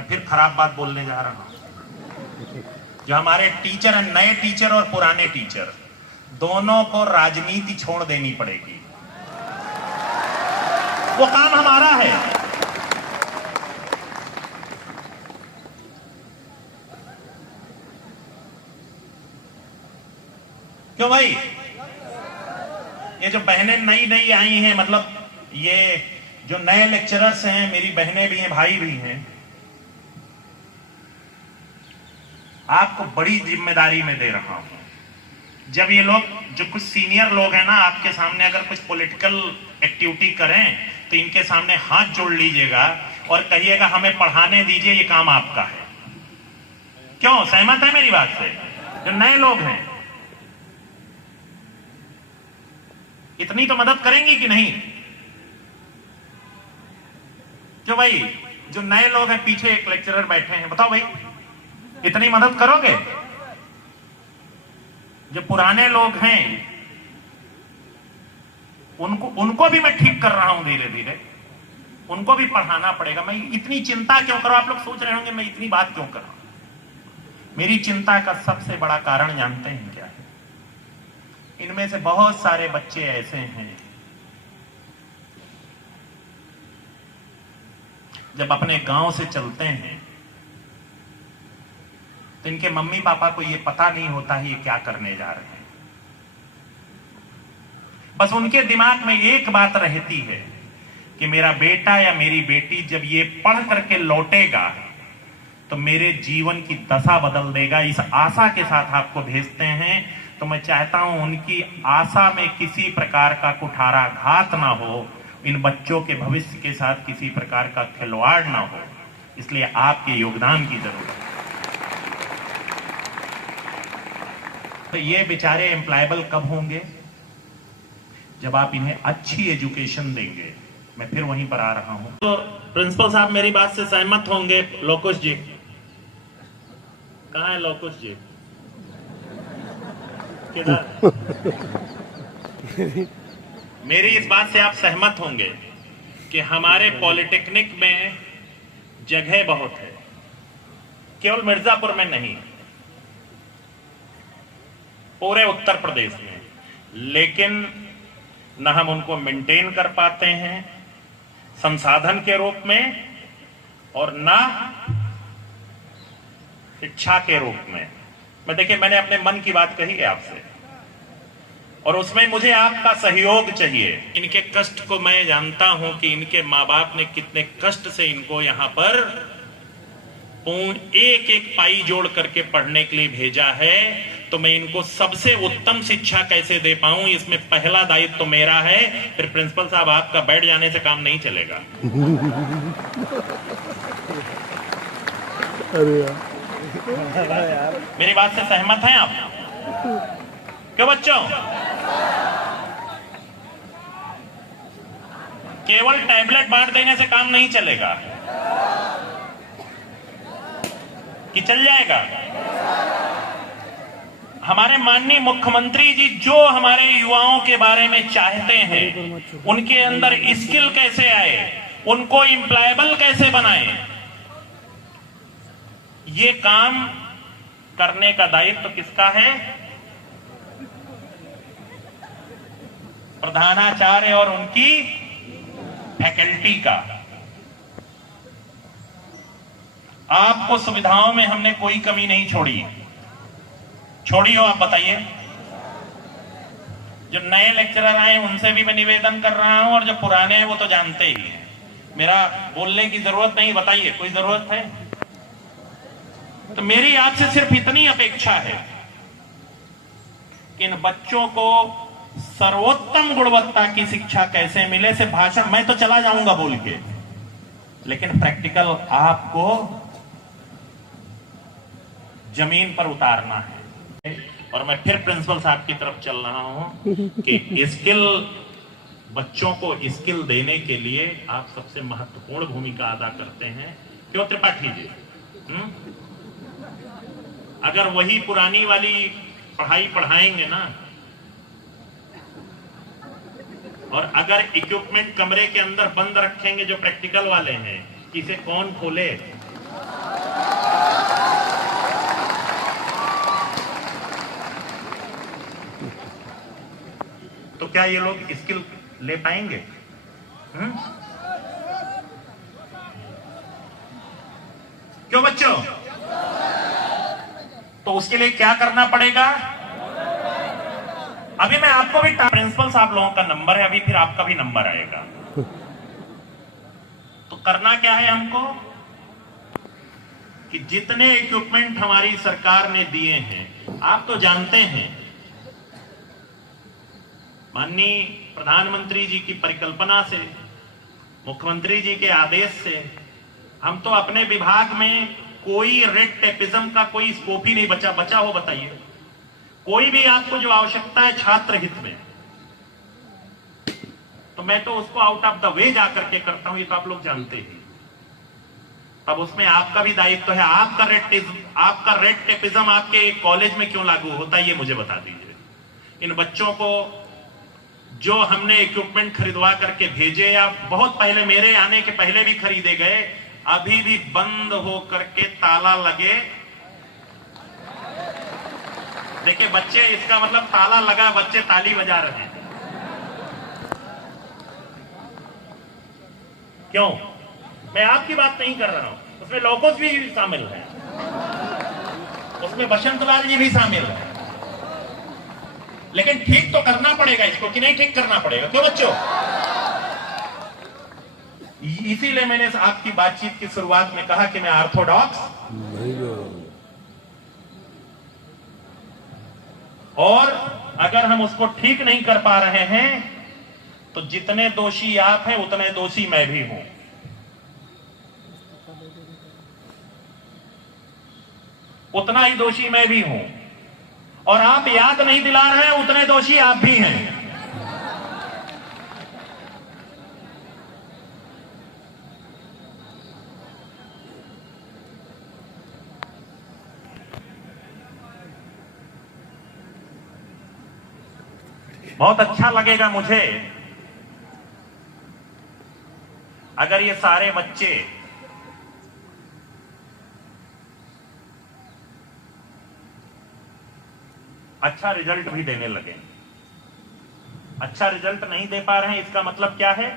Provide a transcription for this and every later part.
मैं फिर खराब बात बोलने जा रहा हूं। जो हमारे टीचर हैं, नए टीचर और पुराने टीचर, दोनों को राजनीति छोड़ देनी पड़ेगी। वो काम हमारा है। क्यों भाई? ये जो बहनें नई नई आई हैं, मतलब ये जो नए लेक्चरर्स हैं, मेरी बहनें भी हैं, भाई भी हैं, आपको बड़ी जिम्मेदारी में दे रहा हूं। जब ये लोग, जो कुछ सीनियर लोग हैं ना, आपके सामने अगर कुछ पॉलिटिकल एक्टिविटी करें तो इनके सामने हाथ जोड़ लीजिएगा और कहिएगा हमें पढ़ाने दीजिए, ये काम आपका है। क्यों, सहमत है मेरी बात से? जो नए लोग हैं, इतनी तो मदद करेंगी कि नहीं? क्यों भाई? जो नए लोग हैं, पीछे एक लेक्चरर बैठे हैं, बताओ भाई, इतनी मदद करोगे? जो पुराने लोग हैं, उनको भी मैं ठीक कर रहा हूं धीरे धीरे, उनको भी पढ़ाना पड़ेगा। मैं इतनी चिंता क्यों करूं? आप लोग सोच रहे होंगे मैं इतनी बात क्यों कर रहा हूं। मेरी चिंता का सबसे बड़ा कारण जानते हैं क्या है? इनमें से बहुत सारे बच्चे ऐसे हैं, जब अपने गांव से चलते हैं तो इनके मम्मी पापा को ये पता नहीं होता है ये क्या करने जा रहे हैं। बस उनके दिमाग में एक बात रहती है कि मेरा बेटा या मेरी बेटी जब ये पढ़ करके लौटेगा तो मेरे जीवन की दशा बदल देगा। इस आशा के साथ आपको भेजते हैं। तो मैं चाहता हूं उनकी आशा में किसी प्रकार का कुठाराघात ना हो, इन बच्चों के भविष्य के साथ किसी प्रकार का खिलवाड़ ना हो। इसलिए आपके योगदान की जरूरत है। तो ये बेचारे एम्प्लॉयबल कब होंगे? जब आप इन्हें अच्छी एजुकेशन देंगे। मैं फिर वहीं पर आ रहा हूं। तो प्रिंसिपल साहब मेरी बात से सहमत होंगे। लोकुश जी कहाँ है? लोकुश जी किधर? मेरी इस बात से आप सहमत होंगे कि हमारे पॉलिटेक्निक में जगह बहुत है, केवल मिर्जापुर में नहीं, पूरे उत्तर प्रदेश में। लेकिन न हम उनको मेंटेन कर पाते हैं संसाधन के रूप में और न शिक्षा के रूप में। मैं देखिए, मैंने अपने मन की बात कही है आपसे और उसमें मुझे आपका सहयोग चाहिए। इनके कष्ट को मैं जानता हूं कि इनके माँ बाप ने कितने कष्ट से इनको यहां पर पूर्ण एक एक पाई जोड़ करके पढ़ने के लिए भेजा है। तो मैं इनको सबसे उत्तम शिक्षा कैसे दे पाऊं, इसमें पहला दायित्व तो मेरा है। फिर प्रिंसिपल साहब आपका बैठ जाने से काम नहीं चलेगा। अरे यार, मेरी बात से सहमत हैं आप? क्यों बच्चों? केवल टैबलेट बांट देने से काम नहीं चलेगा कि चल जाएगा? हमारे माननीय मुख्यमंत्री जी जो हमारे युवाओं के बारे में चाहते हैं, उनके अंदर स्किल कैसे आए, उनको एम्प्लॉयबल कैसे बनाए, ये काम करने का दायित्व किसका है? प्रधानाचार्य और उनकी फैकल्टी का। आपको सुविधाओं में हमने कोई कमी नहीं छोड़ी हो, आप बताइए। जो नए लेक्चरर आए उनसे भी मैं निवेदन कर रहा हूं और जो पुराने हैं वो तो जानते ही हैं, मेरा बोलने की जरूरत नहीं। बताइए, कोई जरूरत है? तो मेरी आपसे सिर्फ इतनी अपेक्षा है कि इन बच्चों को सर्वोत्तम गुणवत्ता की शिक्षा कैसे मिले। से भाषण मैं तो चला जाऊंगा बोल के, लेकिन प्रैक्टिकल आपको जमीन पर उतारना है। और मैं फिर प्रिंसिपल साहब की तरफ चल रहा हूं कि स्किल, बच्चों को स्किल देने के लिए आप सबसे महत्वपूर्ण भूमिका अदा करते हैं। क्यों त्रिपाठी जी? अगर वही पुरानी वाली पढ़ाई पढ़ाएंगे ना, और अगर इक्विपमेंट कमरे के अंदर बंद रखेंगे जो प्रैक्टिकल वाले हैं, इसे कौन खोले? क्या ये लोग स्किल ले पाएंगे? क्यों बच्चों? तो उसके लिए क्या करना पड़ेगा? अभी मैं आपको भी, प्रिंसिपल साहब लोगों का नंबर है, अभी फिर आपका भी नंबर आएगा। तो करना क्या है हमको कि जितने इक्विपमेंट हमारी सरकार ने दिए हैं, आप तो जानते हैं, माननीय प्रधानमंत्री जी की परिकल्पना से, मुख्यमंत्री जी के आदेश से, हम तो अपने विभाग में कोई रेड टेपिज्म का कोई स्कोप ही नहीं बचा हो। बताइए, कोई भी आपको जो आवश्यकता है छात्र हित में, तो मैं तो उसको आउट ऑफ द वे जाकर के करता हूं, ये तो आप लोग जानते हैं। अब उसमें आपका भी दायित्व है। आपका रेड टेपिज्म आपके कॉलेज में क्यों लागू होता है, ये मुझे बता दीजिए। इन बच्चों को जो हमने इक्विपमेंट खरीदवा करके भेजे, या बहुत पहले, मेरे आने के पहले भी खरीदे गए, अभी भी बंद हो करके ताला लगे। देखिए बच्चे, इसका मतलब ताला लगा, बच्चे ताली बजा रहे हैं। क्यों? मैं आपकी बात नहीं कर रहा हूं, उसमें लोकोस भी शामिल है, उसमें बसंत लाल जी भी शामिल है। लेकिन ठीक तो करना पड़ेगा इसको, कि नहीं ठीक करना पड़ेगा? क्यों बच्चों? इसीलिए मैंने आपकी बातचीत की शुरुआत में कहा कि मैं ऑर्थोडॉक्स और अगर हम उसको ठीक नहीं कर पा रहे हैं तो जितने दोषी आप हैं उतने दोषी मैं भी हूं। उतना ही दोषी मैं भी हूं, और आप याद नहीं दिला रहे हैं, उतने दोषी आप भी हैं। बहुत अच्छा लगेगा मुझे अगर ये सारे बच्चे अच्छा रिजल्ट भी देने लगे। अच्छा रिजल्ट नहीं दे पा रहे हैं, इसका मतलब क्या है?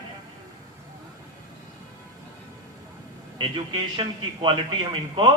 एजुकेशन की क्वालिटी हम इनको